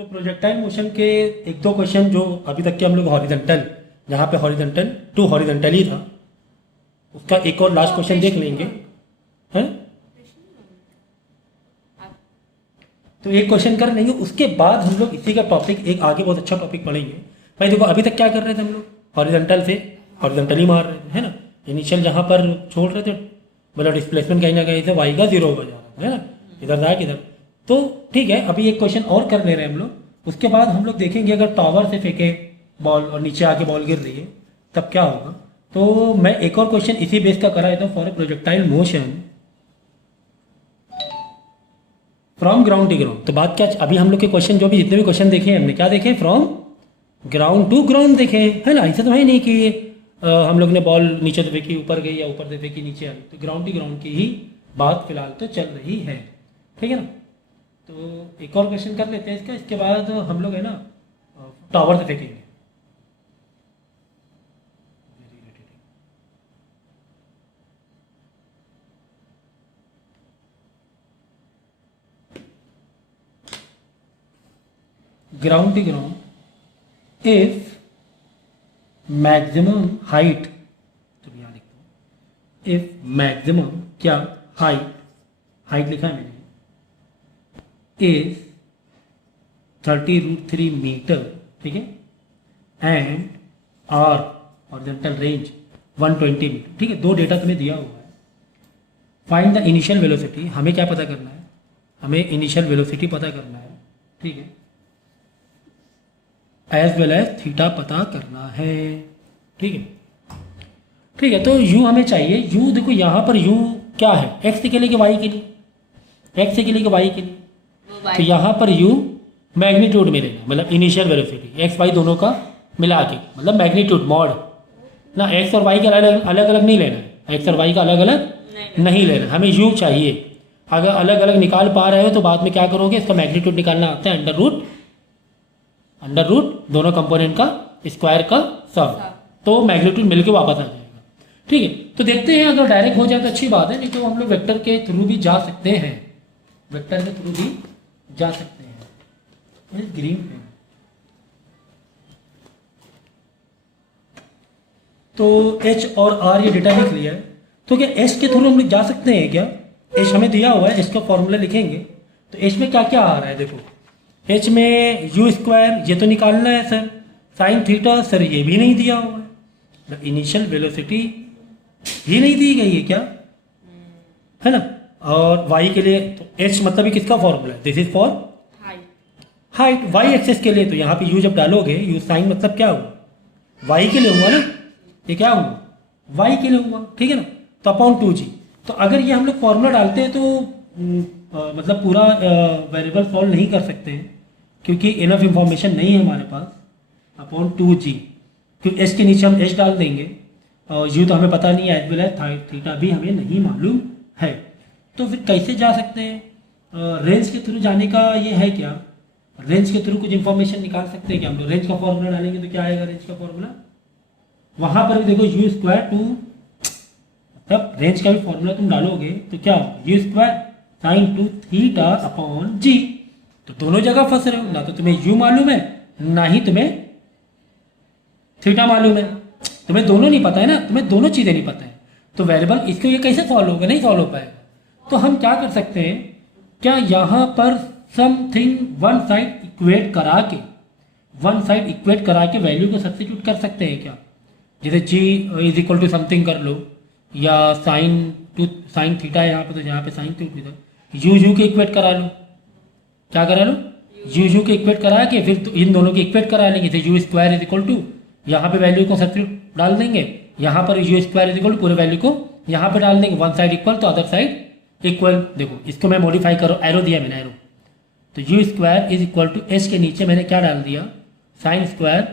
तो projectile motion के एक दो क्वेश्चन जो अभी तक के हम लोग हॉरिजॉन्टल, जहाँ पे हॉरिजॉन्टल टू हॉरिजॉन्टल ही था, उसका एक और लास्ट क्वेश्चन देख लेंगे हैं। तो एक क्वेश्चन कर लेंगे, उसके बाद हम लोग इसी का टॉपिक एक आगे बहुत अच्छा टॉपिक पढ़ेंगे। भाई देखो अभी तक क्या कर रहे थे हम लोग, हॉरिजॉन्टल से हॉरिजॉन्टल ही मार रहे थे है ना। इनिशियल जहाँ पर छोड़ रहे थे मतलब डिस्प्लेसमेंट कहीं ना कहीं से वाई का जीरो हो जा रहा है ना, इधर था किधर। तो ठीक है, अभी एक क्वेश्चन और कर ले रहे हैं हम लोग। उसके बाद हम लोग देखेंगे अगर टावर से फेंके बॉल और नीचे आके बॉल गिर रही है तब क्या होगा। तो मैं एक और क्वेश्चन इसी बेस का करा देता हूँ, for a projectile motion from ground to ground. तो बात क्या, अभी हम लोग के क्वेश्चन जो भी जितने भी क्वेश्चन देखे हैं हमने क्या देखे, फ्रॉम ग्राउंड टू ग्राउंड देखे है ना। ऐसा तो है नहीं कि हम लोग ने बॉल नीचे से फेंकी ऊपर गई या ऊपर से फेंकी नीचे आई। तो ग्राउंड टू ग्राउंड की ही बात फिलहाल तो चल रही है, ठीक है ना। तो एक और क्वेश्चन कर लेते हैं इसका, इसके बाद हम लोग है ना टावर से फेंकेंगे। Ground to ground if maximum height, तो यहाँ लिखता हूँ इफ मैक्सिमम क्या हाइट, हाइट लिखा है मैंने, इज 30√3 मीटर, ठीक है, and R horizontal range 120 metre, ठीक है। दो डेटा तुम्हें दिया हुआ है। फाइंड द इनिशियल वेलोसिटी, हमें क्या पता करना है, हमें इनिशियल वेलोसिटी पता करना है, ठीक है, एज वेल एज थीटा पता करना है, ठीक है। ठीक है, तो यू हमें चाहिए। यू देखो यहाँ पर यू क्या है, एक्स के लिए कि वाई के लिए, एक्स के लिए कि वाई के लिए। तो यहाँ पर यू मैग्नीट्यूड में लेना, मतलब इनिशियल वेलोसिटी एक्स वाई दोनों का मिला के, मतलब मैग्नीट्यूड मॉड ना। एक्स और वाई का अलग अलग नहीं लेना है, एक्स और वाई का अलग अलग नहीं लेना, हमें यू चाहिए। अगर अलग अलग निकाल पा रहे हो तो बाद में क्या करोगे, इसका मैग्नीट्यूड निकालना आता है अंडर रूट दोनों कंपोनेंट का स्क्वायर का सब, तो मैग्नीट्यूड मिलके वापस आ जाएगा, ठीक है। तो देखते हैं, अगर डायरेक्ट हो जाए तो अच्छी बात है, नहीं तो हम लोग वेक्टर के थ्रू भी जा सकते हैं, वेक्टर के थ्रू भी जा सकते हैं। ग्रीन पेन, तो एच और आर ये डेटा लिख लिया है। तो क्या एच के थ्रू हम लोग जा सकते हैं क्या, एच हमें दिया हुआ है, एच का फॉर्मूला लिखेंगे। तो एच में क्या क्या आ रहा है देखो, एच में यू स्क्वायर ये तो निकालना है सर, साइन थीटा सर ये भी नहीं दिया हुआ है, इनिशियल वेलोसिटी ही नहीं दी गई है क्या, है ना। और y के लिए तो h मतलब किसका फॉर्मूला है, this is for height, y axis के लिए। तो यहाँ पे u जब डालोगे, u साइन मतलब क्या हुआ, y के लिए हुआ ना, ये क्या हुआ y के लिए हुआ, ठीक है ना। तो अपॉन 2g, तो अगर ये हम लोग फॉर्मूला डालते हैं तो मतलब पूरा वेरिएबल सॉल्व नहीं कर सकते हैं क्योंकि इनफ इंफॉर्मेशन नहीं है हमारे पास। अपॉन 2g, क्योंकि h के नीचे हम h डाल देंगे और u तो हमें पता नहीं है, एज वेल एज थीटा भी हमें नहीं मालूम है। तो फिर कैसे जा सकते हैं, रेंज के थ्रू जाने का ये है क्या, रेंज के थ्रू कुछ इंफॉर्मेशन निकाल सकते हैं क्या हम लोग। रेंज का फॉर्मूला डालेंगे तो क्या आएगा, रेंज का फॉर्मूला वहां पर भी देखो यू स्क्वायर टू, तब रेंज का भी फॉर्मूला तुम डालोगे तो क्या होगा, u square sine two theta upon g. तो दोनों जगह फंस रहे हो, ना तो तुम्हें यू मालूम है ना ही तुम्हें थीटा मालूम है, तुम्हें दोनों नहीं पता है ना, तुम्हें दोनों चीजें नहीं पता है। तो वेरिएबल इसको ये कैसे सॉल्व होगा, नहीं सॉल्व हो पाएगा। तो हम क्या कर सकते हैं, क्या यहाँ पर समथिंग वन साइड इक्वेट करा के वैल्यू को सब्स्टिट्यूट कर सकते हैं क्या, जैसे g is equal to something कर लो, या साइन थीटा है यहाँ पे, तो यहाँ पे साइन थीटा यू के इक्वेट करा लो, क्या करा लो, यू के इक्वेट करा के फिर तो इन दोनों के इक्वेट करा लेंगे। जैसे u square is equal to, यहाँ पे वैल्यू को सब्स्टिट्यूट डाल देंगे, यहाँ पर u square is equal to पूरे वैल्यू को यहाँ पे डाल देंगे, वन साइड इक्वल तो अदर साइड इक्वल। देखो इसको मैं मॉडिफाई करो, एरो दिया मैंने, एरो, तो u square is equal to h के नीचे मैंने क्या डाल दिया, साइन स्क्वायर,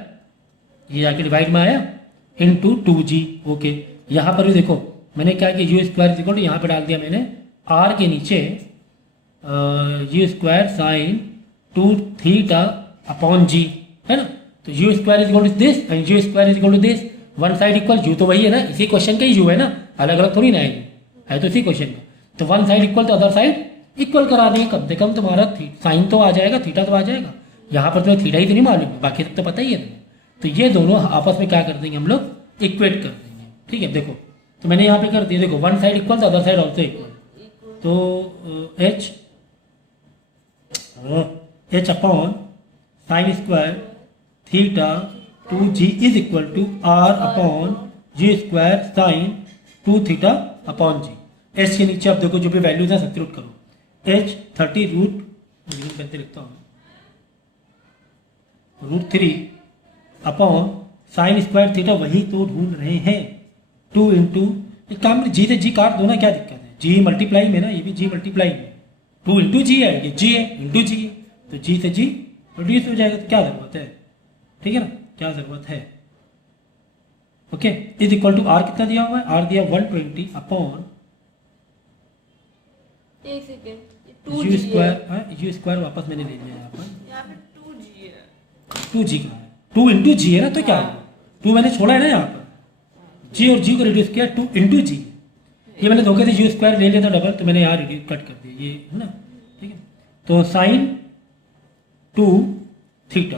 ये जाके डिवाइड में आया इंटू 2g। ओके, यहाँ पर भी देखो मैंने क्या किया, u square is equal to यहाँ पे डाल दिया मैंने आर के नीचे u square sine 2 theta upon g, है ना। तो u square is equal to this and u square is equal to this, one side equal, u तो वही है ना, इसी क्वेश्चन का ही यू है ना, अलग अलग थोड़ी ना है तो इसी क्वेश्चन का। तो वन साइड इक्वल तो अदर साइड इक्वल करा देंगे, कम से कम तुम्हारा साइन तो आ जाएगा, थीटा तो आ जाएगा। यहाँ पर तुम्हें थीटा ही तो नहीं मालूम है, बाकी सब तो पता ही है तुम्हें। तो ये दोनों आपस में क्या कर देंगे हम लोग, इक्वेट कर देंगे। ठीक है, देखो तो मैंने यहाँ पे कर दिया, देखो वन साइड इक्वल तो अदर साइड ऑल्सो इक्वल। तो h upon sine square theta 2g is equal to R upon g square sine 2 theta upon g. H के नीचे आप देखो जो भी वैल्यूज है सब्स्टिट्यूट करो। एच 30 रूट करते लिखता हूँ √3 अपॉन साइन स्क्वायर थीटा, वही तो ढूंढ रहे हैं। 2 इंटू एक काम जी से जी काट दो ना, क्या दिक्कत है, जी मल्टीप्लाई में ना, ये भी जी मल्टीप्लाई में। 2 इंटू जी है, ये जी है इंटू जी है, तो जी से जी प्रोड्यूस हो जाएगा। तो क्या ज़रूरत है, ठीक है ना, क्या ज़रूरत है। Okay, is equal to R कितना दिया हुआ है, आर दिया 120 upon u square. U square वापस मैंने ले लिया यहाँ पर 2g का है, 2 इंटू जी है ना, तो क्या है 2 मैंने छोड़ा है ना यहाँ पर, जी और जी को रिड्यूस किया 2 इंटू जी। ये मैंने धोखे से यू स्क्वायर ले लिया था डबल, तो मैंने यहाँ रिड्यूस कट कर दिया, ये है ना। ठीक है, तो साइन 2 थीटा।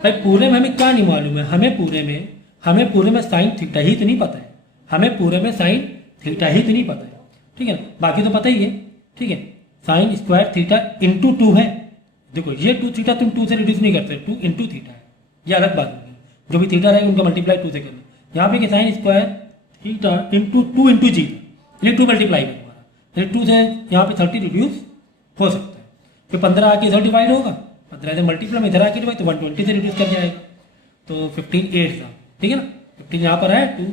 भाई पूरे में हमें क्या नहीं मालूम है, हमें पूरे में साइन थीटा ही तो नहीं पता है, हमें पूरे में साइन थीटा ही तो नहीं पता है। ठीक है ना, बाकी तो पता ही है। ठीक है, साइन स्क्वायर थीटा इंटू 2 है। देखो ये 2 थीटा तुम 2 से रिड्यूस नहीं करते, 2 इंटू थीटा है, ये अलग बात होगी। जो भी थीटा रहेगा उनका मल्टीप्लाई 2 से करना। यहाँ पे कि sine square theta into 2 into g, ये 2 मल्टीप्लाई में तुम्हारा, 2 से यहाँ पे 30 रिड्यूस हो सकता है। फिर 15 आके इधर डिवाइड होगा, 15 से मल्टीप्लाई में इधर आके डिवाइड, तो 120 से रिड्यूस कर जाएगा, तो 15 8 था। ठीक है ना, 15 यहाँ पर है 2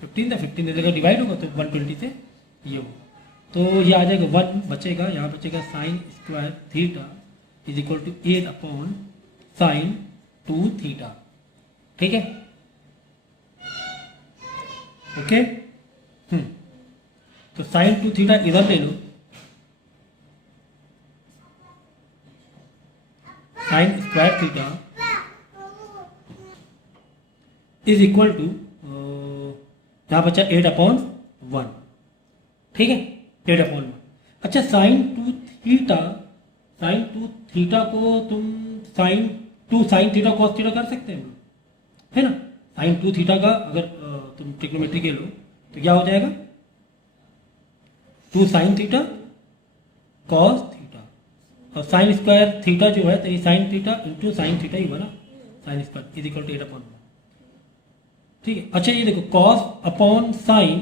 15 था, 15 इधर डिवाइड होगा तो 120 से ये होगा, तो ये आ जाएगा 1 बचेगा, यहाँ बचेगा sine square theta is equal to 8 upon sine 2 theta. ठीक है, ओके। तो साइन 2 थीटा इधर ले लो, sine square theta is equal to यहाँ बचा 8 अपॉन 1। ठीक है, 8 अपॉन 1। अच्छा साइन 2 थीटा को तुम sine 2 sine theta cos theta कर सकते हैं, है ना। साइन 2 थीटा का अगर तुम ट्रिग्नोमेट्री के लो तो क्या हो जाएगा, 2 साइन थीटा कॉस थीटा, और साइन स्क्वायर थीटा जो है तो ये sine theta into sine theta ही हुआ ना, sine square is equal to 8 upon 1। ठीक है, अच्छा ये देखो कॉस अपॉन साइन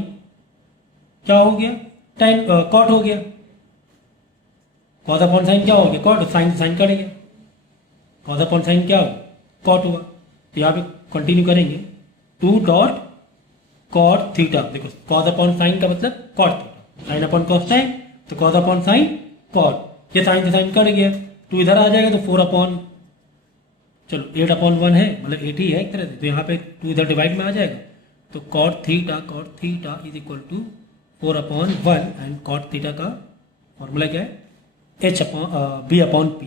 क्या हो गया, टेन कॉट हो गया, कॉस अपॉन साइन क्या हो गया, कॉट, साइन साइन कट गया, कॉस अपॉन साइन क्या हुआ, कॉट हुआ। तो यहाँ पे कंटिन्यू करेंगे 2 डॉट कॉट थीटा। देखो कॉस अपॉन साइन का मतलब cot theta, sine upon cos sine, तो कॉस अपॉन साइन कॉट, ये साइन से साइन कट गया, 2 इधर आ जाएगा तो 4 अपॉन, चलो 8 अपॉन 1 है, मतलब 8 ही है एक तरह से, तो यहाँ पे 2 इधर डिवाइड में आ जाएगा, तो cot theta is equal to 4 upon 1, and cot theta का फॉर्मूला क्या है, h upon b upon p,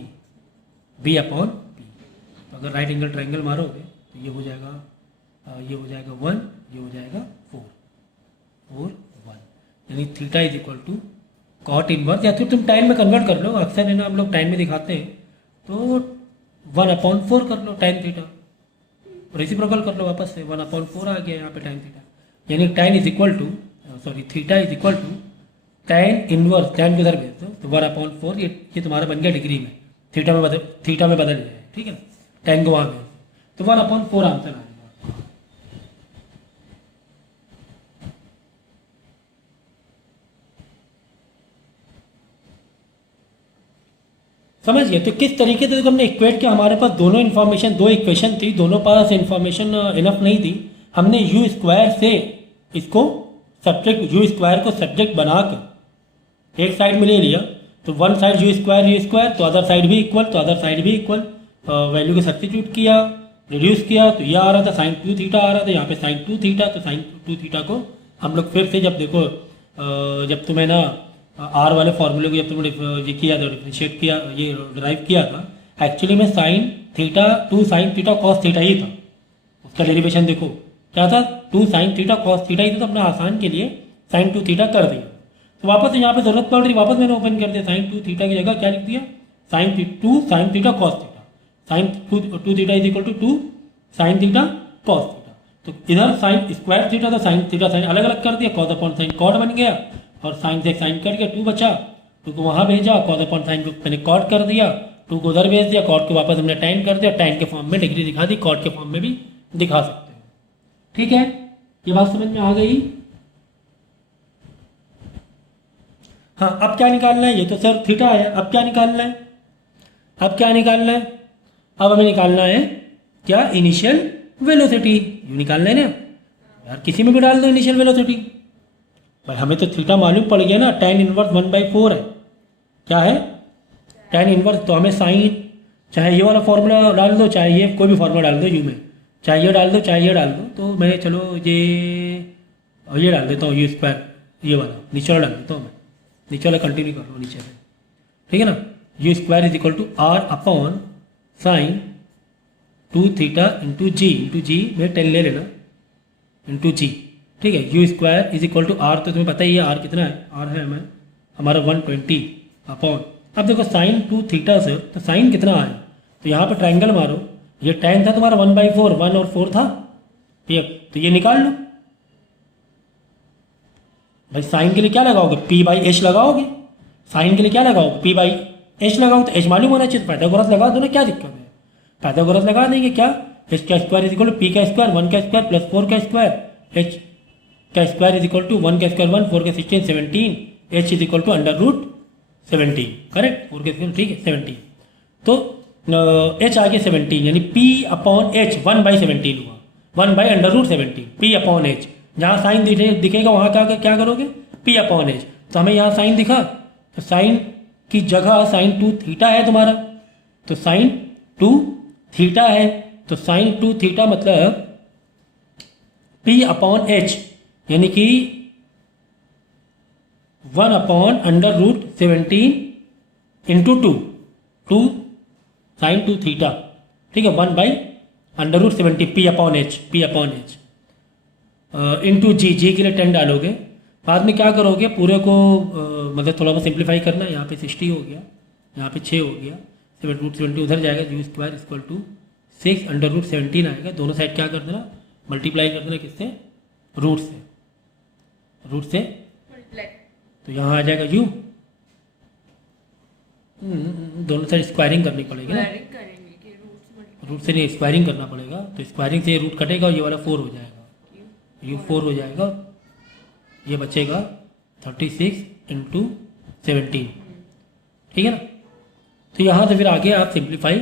b upon p. तो अगर राइट एंगल ट्राइंगल मारोगे तो ये हो जाएगा 1, ये हो जाएगा 4 1, यानी theta is equal to cot inverse, या फिर तुम टाइम में कन्वर्ट कर लो, अक्सर है ना हम लोग टाइम में दिखाते हैं, तो 1/4 कर लो टाइम थीटा, रेसिप्रोकल कर लो वापस से, 1/4 आ गया यहाँ पे टाइम थीटा, यानी time is equal to theta is equal to tan inverse, tan को इधर भेज दो तो 1/4, ये तुम्हारा बन गया डिग्री में, थीटा में बदल जाए, ठीक है ना, tan को वहाँ भेज तो 1/4 आंसर आएगा। समझ गए। तो किस तरीके से हमने इक्वेट किया, हमारे पास दोनों इन्फॉर्मेशन, 2 इक्वेशन थी, दोनों पास इन्फॉर्मेशन इनफ नहीं थी, हमने यू स्क्वायर से इसको सब्जेक्ट, यू स्क्वायर को सब्जेक्ट बनाकर एक साइड में ले लिया, तो वन साइड यू स्क्वायर तो अदर साइड भी इक्वल, तो अदर साइड भी इक्वल, वैल्यू को सब्स्टिट्यूट किया, रिड्यूस किया, तो यह आ रहा था साइन 2 थीटा आ रहा था, यहाँ पे साइन 2 थीटा, तो साइन 2 थीटा को हम लोग फिर से जब देखो जब तुम्हें ना आर वाले फॉर्मूले को जब तुमने ये किया था, डिफ्रेंशिएट किया, ये ड्राइव किया था, एक्चुअली में sine theta 2 sine theta cos theta ही था, उसका डेरिवेशन देखो क्या था, 2 साइन थीटा कॉस थीटा ही था, तो अपने आसान के लिए साइन 2 थीटा कर दिया। तो वापस यहाँ पे जरूरत पड़ रही, वापस मैंने ओपन कर दिया, साइन 2 थीटा की जगह क्या लिख दिया, sine 2 sine theta cos theta, sine two theta is equal to 2 sine theta cos theta. तो इधर साइन स्क्वायर थीटा था, साइन थीटा साइन अलग अलग कर दिया, कॉस अपॉन साइन कॉट बन गया, और साइन से साइन कट गया, 2 बचा, 2 को वहाँ भेजा, कॉस अपॉन साइन को मैंने कॉट कर दिया, 2 को उधर भेज दिया, कॉट को वापस हमने टाइन कर दिया, टाइन के फॉर्म में डिग्री दिखा दी, कॉट के फॉर्म में भी दिखा सकते हो। ठीक है, ये बात समझ में आ गई। हाँ, अब क्या निकालना है, ये तो सर थीटा है, अब क्या निकालना है, अब क्या निकालना है, अब हमें निकालना है क्या, इनिशियल वेलोसिटी। ये निकालना है ना यार, किसी में भी डाल दो इनिशियल वेलोसिटी। भाई हमें तो थीटा मालूम पड़ गया ना, tan इनवर्स 1/4 है, क्या है tan इनवर्स। तो हमें साइन, चाहे ये वाला फॉर्मूला डाल दो, चाहे ये कोई भी फॉर्मूला डाल दो, यू में चाहे ये डाल दो, चाहे ये डाल दो। तो मैं चलो ये डाल देता हूँ, यू स्क्वायर, ये वाला नीचे वाला डाल देता हूँ मैं, नीचे वाला कंटिन्यू कर रहा हूँ नीचे से, ठीक है ना। U square is equal to R upon sine 2 theta into g में 10 ले लेना, इंटू जी, ठीक है। U square is equal to R, तो तुम्हें पता ही है आर कितना है, आर है हमें हमारा 120 अपॉन, अब देखो साइन 2 थीटा से तो साइन कितना है, तो यहाँ पर ट्राइंगल मारो, ये tan था तुम्हारा 1/4, 1 और 4 था, तो ये निकाल लो। भाई साइन के लिए क्या लगाओगे, p/h लगाओगे, साइन के लिए क्या लगाओगे, p/h लगाओगे, तो h मालूम होना चाहिए, पाइथागोरस लगा दो ना, क्या दिक्कत है, पाइथागोरस लगा देंगे, क्या h का square is equal to p का स्क्वायर 1 का स्क्वायर प्लस 4 का स्क्वायर, h का स्क्वायर इज इक्वल टू 1 का स्क्वायर 1, 4 का 16 17, h इज इक्वल टू √17, करेक्ट, 4 का स्क्वायर, ठीक है 17, तो h आ गया 17, यानी p/h 1/17 हुआ, 1/√17 p/h, जहाँ साइन दिखेगा वहाँ क्या करोगे, p/h, तो हमें यहाँ साइन दिखा, तो साइन की जगह साइन 2 थीटा है तुम्हारा, तो साइन 2 थीटा है, तो साइन 2 थीटा मतलब p/h, यानी कि 1/√17 इंटू 2 साइन 2 थीटा, ठीक है, 1/√17 p/h इंटू जी के लिए 10 डालोगे, बाद में क्या करोगे, पूरे को मतलब थोड़ा बहुत सिंप्लीफाई करना, यहाँ पे 60 हो गया, यहाँ पे 6 हो गया, 7√70 उधर जाएगा, यू स्क्वायर इक्वल टू 6√17 आएगा, दोनों साइड क्या कर देना, मल्टीप्लाई कर देना, किससे, रूट से, तो यहाँ आ जाएगा u, दोनों साइड स्क्वायरिंग करनी पड़ेगी ना, रूट से नहीं स्क्वायरिंग करना पड़ेगा, तो स्क्वायरिंग से रूट कटेगा और ये वाला 4 हो जाएगा, u 4 हो जाएगा, ये बचेगा 36 इंटू 17, ठीक है ना। तो यहाँ से फिर आगे आप सिंप्लीफाई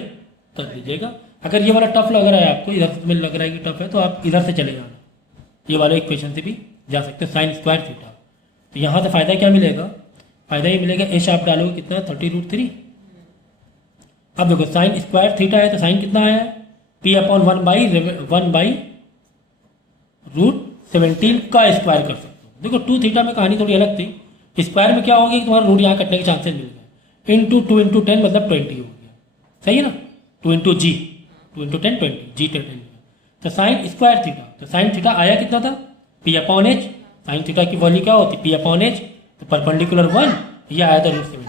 कर लीजिएगा। अगर ये वाला टफ लग रहा है आपको, इधर से तुम्हें लग रहा है कि टफ है, तो आप इधर से चले जाना, ये वाले इक्वेशन से भी जा सकते हैं, साइन स्क्वायर थीटा। तो यहाँ से फ़ायदा क्या मिलेगा, फ़ायदा ये मिलेगा, एच आप डालोगे कितना, 30√3। अब देखो साइन स्क्वायर थीटा है, तो साइन कितना आया, p/1/√17 का स्क्वायर कर सकते हो। देखो 2 थीटा में कहानी थोड़ी अलग थी, स्क्वायर में क्या होगी, तुम्हारा रूट यहाँ कटने के चांसेस मिल गए, इंटू 2 इंटू 10 मतलब 20 हो गया, सही है ना, 2 इंटू 10 20, जी 10, तो साइन स्क्वायर थीटा, तो साइन थीटा आया कितना था, p/h, साइन थीटा की वैल्यू क्या होती, p/h, तो परपेंडिकुलर 1, ये आया था √17।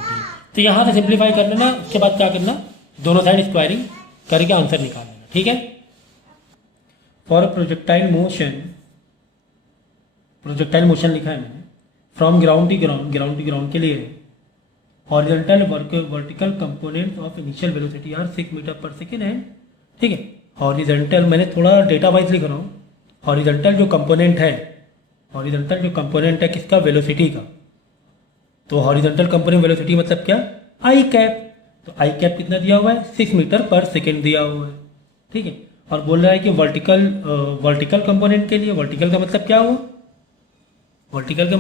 तो यहाँ से सिंप्लीफाई कर लेना, उसके बाद क्या करना, दोनों साइड स्क्वायरिंग करके आंसर निकाल लेना, ठीक है। फॉर प्रोजेक्टाइल मोशन लिखा है मैंने, फ्रॉम ग्राउंड टू ग्राउंड के लिए horizontal vertical component of initial velocity are 6 metre पर सेकेंड है, ठीक है। हॉरिजॉन्टल मैंने थोड़ा डेटा वाइज लिख रहा हूँ, हॉरिजॉन्टल जो कंपोनेंट है किसका, वेलोसिटी का, तो हॉरिजॉन्टल कंपोनेंट वेलोसिटी मतलब क्या, आई कैप, तो आई कैप कितना दिया हुआ है, 6 मीटर पर सेकेंड दिया हुआ है, ठीक है। और बोल रहा है कि वर्टिकल कंपोनेंट के लिए, वर्टिकल का मतलब क्या हुआ, वर्टिकल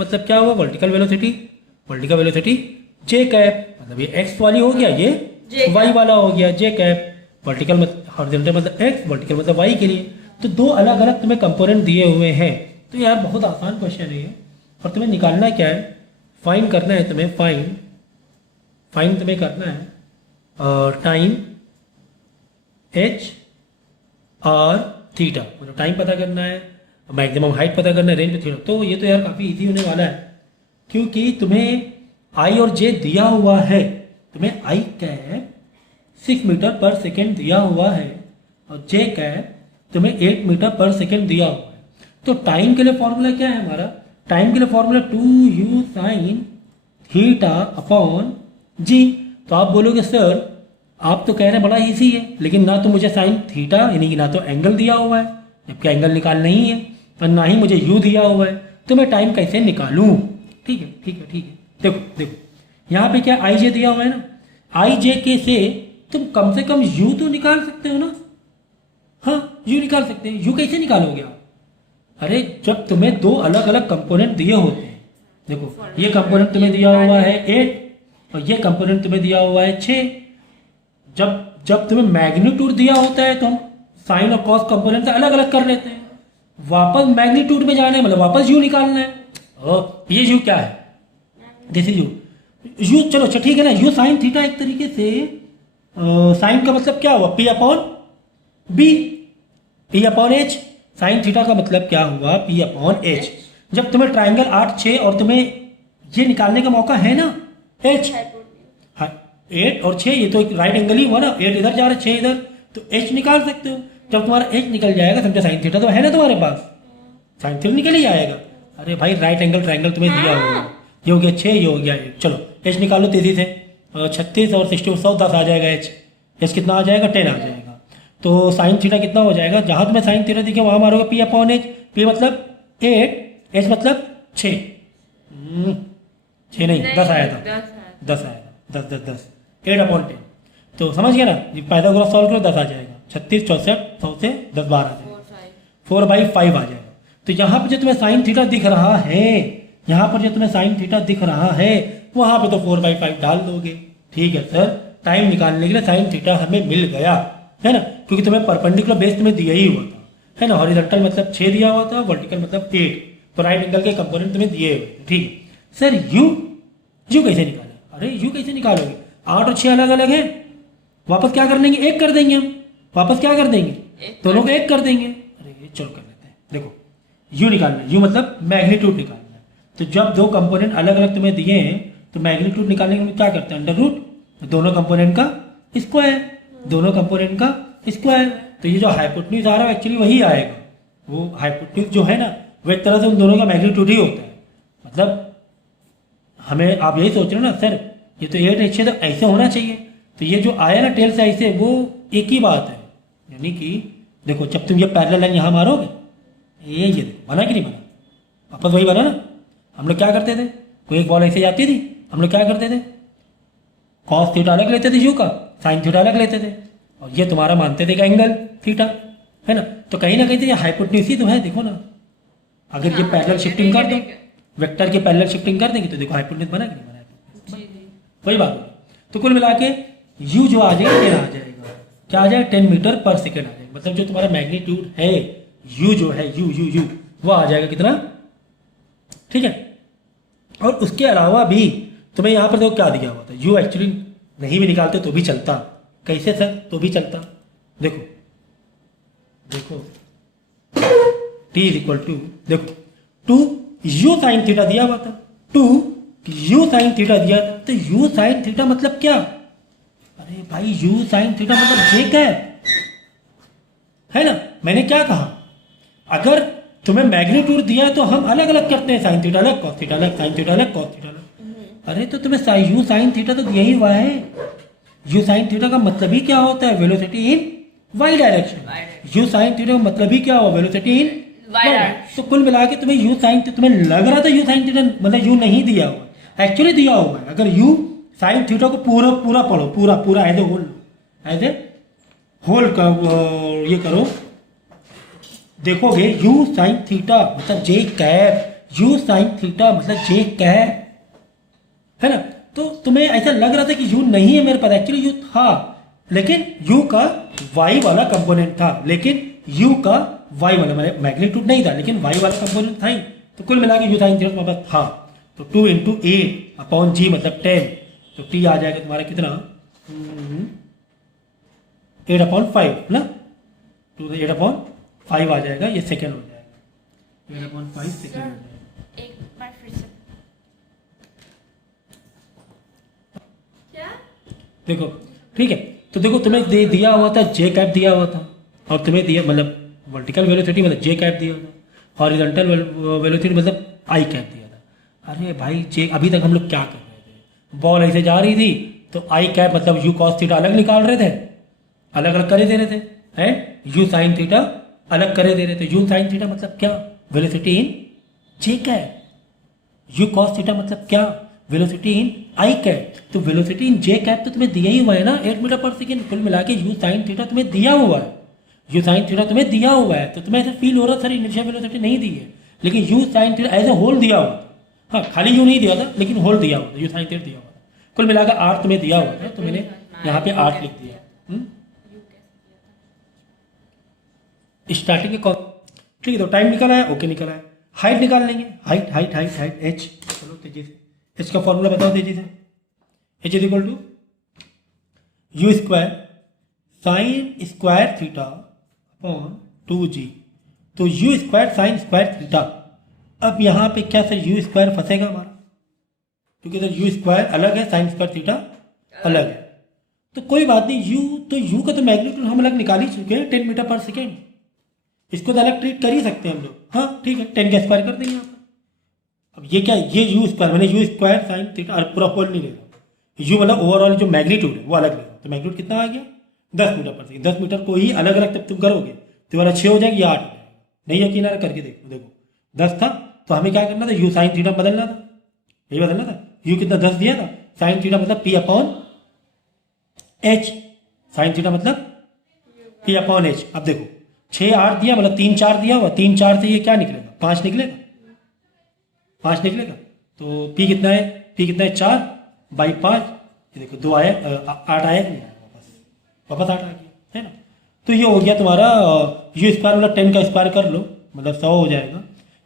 वेलोसिटी जे कैप, मतलब ये एक्स वाली हो गया, ये वाई वाला हो गया, जे कैप, वर्टिकल मतलब हॉरिजॉन्टल मतलब एक्स, वर्टिकल मतलब वाई के लिए। तो दो अलग अलग तुम्हें कंपोनेंट दिए हुए हैं, तो यार बहुत आसान क्वेश्चन है ये, और तुम्हें निकालना क्या है, फाइंड करना है तुम्हें, फाइंड तुम्हें करना है टाइम h और थीटा, मतलब टाइम पता करना है, मैक्सिमम हाइट पता करना है, रेंज पे थीटा। तो ये तो यार काफ़ी इजी होने वाला है, क्योंकि तुम्हें आई और जे दिया हुआ है, तुम्हें आई कैप 6 मीटर पर सेकेंड दिया हुआ है और जे कैप तुम्हें 8 मीटर पर सेकेंड दिया हुआ है, तो टाइम के लिए फॉर्मूला क्या है हमारा? टाइम के लिए formula 2u sine theta upon g. तो आप बोलोगे सर आप तो कह रहे हैं बड़ा इजी है, लेकिन ना तो मुझे साइन थीटा यानी कि ना तो एंगल दिया हुआ है, जबकि एंगल निकालना ही है, और ना ही मुझे यू दिया हुआ है, तो मैं टाइम कैसे निकालूं? ठीक है ठीक है ठीक है, देखो देखो यहाँ पे क्या आई जे दिया हुआ है ना, आई जे के से तुम कम से कम यू तो निकाल सकते हो ना? हाँ यू निकाल सकते हैं। यू कैसे निकालोगे आप? अरे जब तुम्हें दो अलग अलग कंपोनेंट दिए होते हैं, देखो ये कंपोनेंट तुम्हें दिया हुआ है 8 और ये कंपोनेंट तुम्हें दिया हुआ है 6। जब जब तुम्हें मैग्नीट्यूड दिया होता है तो हम साइन और कॉस कंपोनेंट से अलग अलग कर लेते हैं। वापस मैग्नीट्यूड में जाना है मतलब वापस यू निकालना है। ये यू क्या है? This is you. यू चलो अच्छा ठीक है ना, यू साइन थीटा एक तरीके से साइन का मतलब क्या हुआ? P upon B, p upon h. Sine theta का मतलब क्या हुआ? P upon h. जब तुम्हें ट्राइंगल 8 6 और तुम्हें ये निकालने का मौका है ना एच, हाँ 8 और 6 ये तो एक राइट एंगल ही हुआ ना, 8 इधर जा रहा है 6 इधर, तो एच निकाल सकते हो। जब तुम्हारा एच निकल जाएगा समझो साइन थीटा तो है ना तुम्हारे पास, साइन थीटा निकल ही आएगा। अरे भाई राइट एंगल ट्राइंगल तुम्हें दिया हुआ है, ये हो गया 6 ये हो गया 8। चलो एच निकालो तेजी से, 36 और 60 100 10 आ जाएगा एच। एच कितना आ जाएगा? 10 आ जाएगा। तो साइन थीटा कितना हो जाएगा? जहां तुम्हें साइन थीटा दिखे वहां मारोगे पी अपॉन एच। पी मतलब 8, एच मतलब 6। 6 नहीं 10 आया था, 10 आया था, 10 10 10 8 अपॉन 10। तो समझ गया ना, ये पाइथागोरस सॉल्व करो 10 आ जाएगा। 36 64 100 से 10 12 आ जाएगा, 4/5 आ जाएगा। तो यहाँ पर जो तुम्हें साइन थीटा दिख रहा है, यहाँ पर जो तुम्हें साइन थीटा दिख रहा है वहां पे तो 4/5 डाल दोगे। ठीक है सर, टाइम निकालने के लिए साइन थीटा हमें मिल गया है ना, क्योंकि तुम्हें परपेंडिकुलर बेस तुम्हें दिया ही हुआ था है ना। हॉरिजॉन्टल मतलब 6 दिया हुआ था, वर्टिकल मतलब 8, तो राइट एंगल के कंपोनेंट तुम्हें दिए हुए थे। ठीक है सर, यू कैसे निकाले? अरे यू कैसे निकालोगे? 8 और 6 अलग अलग है, वापस क्या कर देंगे? एक कर देंगे हम, वापस क्या कर देंगे? दोनों को एक कर देंगे। अरे चलो कर लेते हैं। देखो यू निकालना है, यू मतलब मैग्नीट्यूड निकालना है। तो जब दो कंपोनेंट अलग अलग तुम्हें दिए हैं तो मैग्नीट्यूड निकालने के लिए क्या करते हैं? अंडर रूट दोनों कंपोनेंट का स्क्वायर, दोनों कंपोनेंट का स्क्वायर। तो ये जो हाइपोटेन्यूज आ रहा है एक्चुअली वही आएगा, वो हाइपोटेन्यूज जो है ना वो एक तरह से उन दोनों का मैग्नीट्यूड ही होता है। मतलब हमें आप यही सोच रहे हो ना सर ये तो 8 6 तो ऐसे होना चाहिए, तो ये जो आया ना टेल से ऐसे वो एक ही बात है। यानी कि देखो जब तुम ये पैरेलल लाइन यहाँ मारोगे ये देखो बना कि नहीं बना? वापस वही बना ना। हम लोग क्या करते थे, कोई एक बॉल ऐसे जाती थी, हम लोग क्या करते थे? कॉस थीटा अलग लेते थे यू का, साइन थीटा अलग लेते थे, और ये तुम्हारा मानते थे कि एंगल थीटा है ना। तो कहीं ना कहीं तो ये हाइपोटेन्यूज ही तो है। देखो ना अगर ये पैरेलल शिफ्टिंग कर दो, वेक्टर की पैरेलल शिफ्टिंग कर देंगे तो देखो हाइपोटेन्यूज बना कि नहीं बना? वही बात होगी। तो कुल मिला के यू जो आ जाएगा 10 आ जाएगा। क्या आ जाएगा? 10 मीटर पर सेकेंड आ जाएगा। मतलब जो तुम्हारा मैग्नीट्यूड है यू जो है यू वो आ जाएगा कितना? ठीक है। और उसके अलावा भी तुम्हें यहाँ पर देखो क्या दिया हुआ था, यू एक्चुअली नहीं भी निकालते तो भी चलता। कैसे सर? तो भी चलता। देखो देखो t इज इक्वल टू, देखो 2 यू साइन थीटा दिया हुआ था, 2 यू साइन थीटा दिया था, तो यू साइन थीटा मतलब क्या? अरे भाई यू साइन थीटा मतलब जे कैप है ना। मैंने क्या कहा? अगर तुम्हें मैग्नीट्यूड दिया है तो हम अलग अलग करते हैं, साइन थीटा अलग, कॉस थीटा अलग, साइन थीटा अलग, कॉस थीटा अलग। अरे तो तुम्हें यू साइन थीटा तो दिया ही हुआ है। यू साइन थीटा का मतलब ही क्या होता है? Velocity in y direction. U sine theta का मतलब ही क्या हुआ? Velocity in y direction. तो कुल मिला के तुम्हें यू साइन, तुम्हें लग रहा था यू साइन थीटा मतलब यू नहीं दिया हुआ, एक्चुअली दिया हुआ है। अगर यू साइन थीटा को पूरा पूरा पढ़ो, पूरा पूरा as a whole, as a whole ये करो, देखोगे यू साइन थीटा मतलब J cap, u sine theta मतलब जे कैप है ना। तो तुम्हें ऐसा लग रहा था कि यू नहीं है मेरे पास, एक्चुअली यू था, लेकिन यू का वाई वाला कंपोनेंट था, लेकिन यू का वाई वाला मैग्नीट्यूड नहीं था, लेकिन वाई वाला कंपोनेंट था ही। तो कुल मिला के यू साइन थीटा मेरे पास था। तो 2 × 8 अपॉन जी मतलब 10, तो टी आ जाएगा तुम्हारा कितना? 8/5 ना, 8/5 आ जाएगा, ये सेकेंड हो जाएगा, 8/5 सेकेंड हो जाएगा। एक बार फिर से क्या? देखो ठीक है, तो देखो तुम्हें दिया हुआ था जे कैप दिया हुआ था, और तुम्हें दिया मतलब वर्टिकल वेलोसिटी मतलब जे कैप दिया था, हॉरिजॉन्टल वेलोसिटी मतलब आई कैप दिया था। अरे भाई जे अभी तक हम लोग क्या कर रहे थे, बॉल ऐसे जा रही थी तो आई कैप मतलब यू कॉस थीटा अलग निकाल रहे थे, अलग अलग करे दे रहे थे, एंड यू साइन थीटा अलग करे दे रहे थे। यू साइन थीटा मतलब क्या, velocity in J cap. You cos theta मतलब क्या, वेलोसिटी इन आई कैप। तो वेलोसिटी इन जे कैप तो तुम्हें दिया ही हुआ है ना 8 मीटर पर सेकेंड। कुल मिला के यू साइन थीटा तुम्हें दिया हुआ है, यू साइन थीटा तुम्हें दिया हुआ है। तो तुम्हें ऐसा फील हो रहा सर इनिशियल वेलोसिटी नहीं दी है, लेकिन u sine theta as a whole दिया हुआ था। हाँ खाली यू नहीं दिया था लेकिन होल दिया हुआ था, यू साइन थीटा दिया हुआ था। कुल मिलाकर आर तुम्हें दिया हुआ था, तो मैंने यहाँ पे आर लिख दिया। स्टार्टिंग के ठीक है, तो टाइम निकला है, ओके निकला है। हाइट निकाल लेंगे, height height height height h. चलो तेजी से एच का फॉर्मूला बताओ तेजी से। H is equal to u square sine square theta upon 2g। तो u square sine square theta. अब यहाँ पे क्या सर यू स्क्वायर फंसेगा हमारा, क्योंकि सर यू स्क्वायर अलग है, साइन स्क्वायर थीटा अलग है। तो कोई बात नहीं, यू का तो मैग्नीट्यूड हम अलग निकाल ही चुके हैं 10 मीटर पर सेकेंड। इसको तो अलग ट्रीट कर ही सकते हैं हम लोग। हाँ ठीक है, 10 का स्क्वायर कर देंगे यहाँ पर। अब ये क्या, ये यू स्क्वायर मैंने यू स्क्वायर साइन थीटा पूरा होल नहीं ले रहा, यू मतलब ओवरऑल जो मैग्नीट्यूड है वो अलग ले रहा। तो मैग्नीट्यूड कितना आ गया 10 मीटर पर सेकेंड। 10 मीटर को ही अलग अलग तब तुम करोगे तो वाला 6 हो जाएगी या 8 हो जाएगा। नहीं यकीन आ रहा करके देखो, देखो 10 था तो हमें क्या करना था, यू साइन थीटा बदलना था, यही बदलना था। यू कितना 10 दिया था, साइन थीटा मतलब P upon h, sine theta मतलब पी अपॉन एच। अब देखो 6 8 दिया मतलब 3 4 दिया हुआ, 3 4 से ये क्या निकलेगा 5 निकलेगा, 5 निकलेगा। तो पी कितना है, पी कितना है 4 बाई 5। ये देखो 2 आया 8 आया नहीं आया, वापस 8 आ गया है ना। तो ये हो गया तुम्हारा यू स्क्वायर मतलब 10 का स्क्वायर कर लो मतलब 100 हो जाएगा।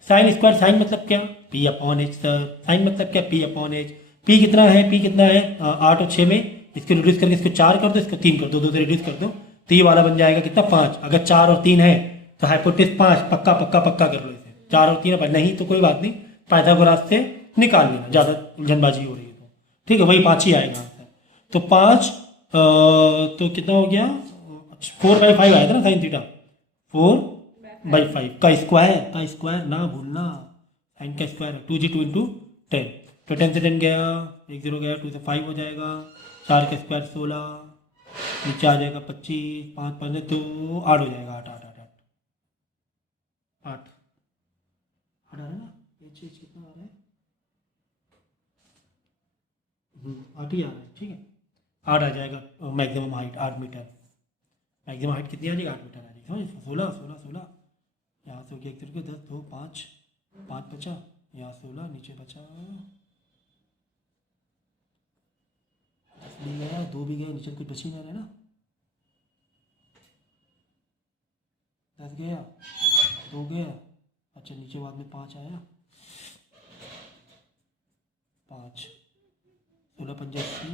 साइन स्क्वायर, साइन मतलब क्या p upon h sir, sine मतलब क्या पी अपॉन एच। पी कितना है, पी कितना है 8 और 6 में इसको रिड्यूस करके इसको 4 कर दो, इसको 3 कर दो, 2 से रिड्यूस कर दो तो ये वाला बन जाएगा कितना 5। अगर 4 और 3 है तो हाइपोटेनस 5 पक्का पक्का पक्का कर लो इसे। 4 और 3 नहीं तो कोई बात नहीं, पाइथागोरस से निकाल लेना, ज़्यादा उलझनबाजी हो रही है तो ठीक है, वही 5 ही आएगा आंसर। तो 5 तो कितना हो गया 4/5 आया था ना साइन थीटा, 4/5 का स्क्वायर ना भूलना, साइन का स्क्वायर है 2g 2 इंटू 10। तो 10 से 10 गया, 1 0 गया, 2 से 5 हो जाएगा, 4 का स्क्वायर 16, नीचे आ जाएगा 25, 5 5 तो 8 हो जाएगा, 8 8 8 8 8 आ रहा है ना, एच एच कितना आ रहा है 8 ही आ रहा है ठीक है। 8 आ जाएगा maximum height 8 metre, maximum height कितनी आ जाएगी 8 मीटर आ जाएगी। समझ 16 16 16 यहाँ से हो गया 1 0 10 2 5 5 बचा, यहाँ 16 नीचे बचा 10 भी गया 2 भी गया, नीचे कुछ बच ही नहीं रहा है ना, 10 गया 2 गया, अच्छा नीचे बाद में 5 आया, 5 16 5 80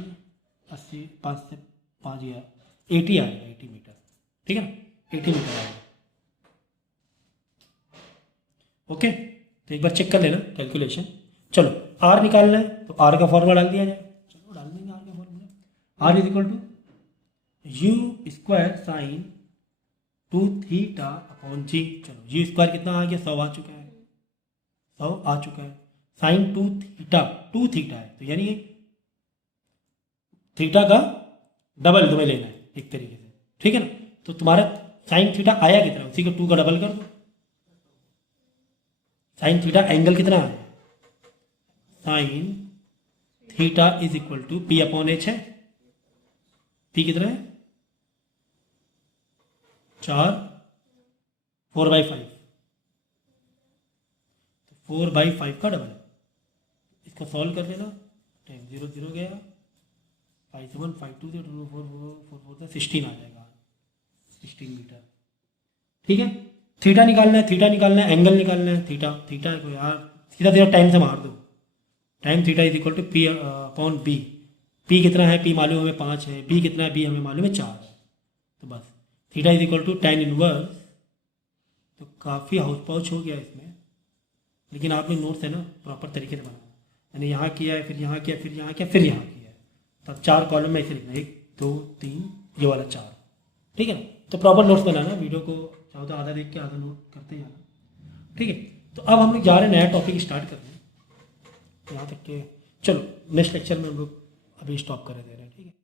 80 5 से 5 गया 80 आएगा, 80 मीटर ठीक है ना, 80 मीटर आएगा। ओके तो एक बार चेक कर लेना कैलकुलेशन। चलो आर निकालना है तो आर का फॉर्मूला डाल दिया जाए, चलो डाल देंगे आर का formula. R is equal to u square sine 2 theta upon g. चलो यू स्क्वायर कितना आ गया 100 आ चुका है, 100 आ चुका है। साइन 2 थीटा 2 थीटा है तो यानी थीटा का डबल तुम्हें लेना है एक तरीके से ठीक है ना। तो तुम्हारा साइन थीटा आया कितना, उसी को 2 का डबल कर दो। साइन थीटा एंगल कितना है, sine theta is equal to P upon H है, पी कितना है 4 4/5, 4/5 का डबल। इसको सॉल्व कर देना, 10 0 0 गया, 5 1 5 2 0 2 4 4 4 16 आ जाएगा, 16 मीटर ठीक है। थीटा निकालना है, थीटा निकालना है, एंगल निकालना है, थीटा थीटा को यार सीधा सीधा टाइम से मार दो, time theta is equal to P upon B. P कितना है, पी मालूम हमें 5 है, बी कितना है, बी हमें मालूम है 4 है, तो बस theta is equal to tan inverse. तो काफ़ी हाउस पाउच हो गया इसमें, लेकिन आपने नोट्स है ना प्रॉपर तरीके से बनाना, यानी यहाँ किया है फिर यहाँ किया फिर यहाँ किया फिर यहाँ किया है, तो अब 4 कॉलम में ऐसे लिखना 1 2 3 ये वाला 4। ठीक है ना। तो प्रॉपर नोट्स बनाना, वीडियो को चाहो तो आधा देख के आधा नोट करते जाना। ठीक है। तो अब हम लोग जा रहे हैं नया टॉपिक स्टार्ट करने, यहाँ तक के चलो नेक्स्ट लेक्चर में हम लोग अभी स्टॉप कर दे रहे हैं। ठीक है।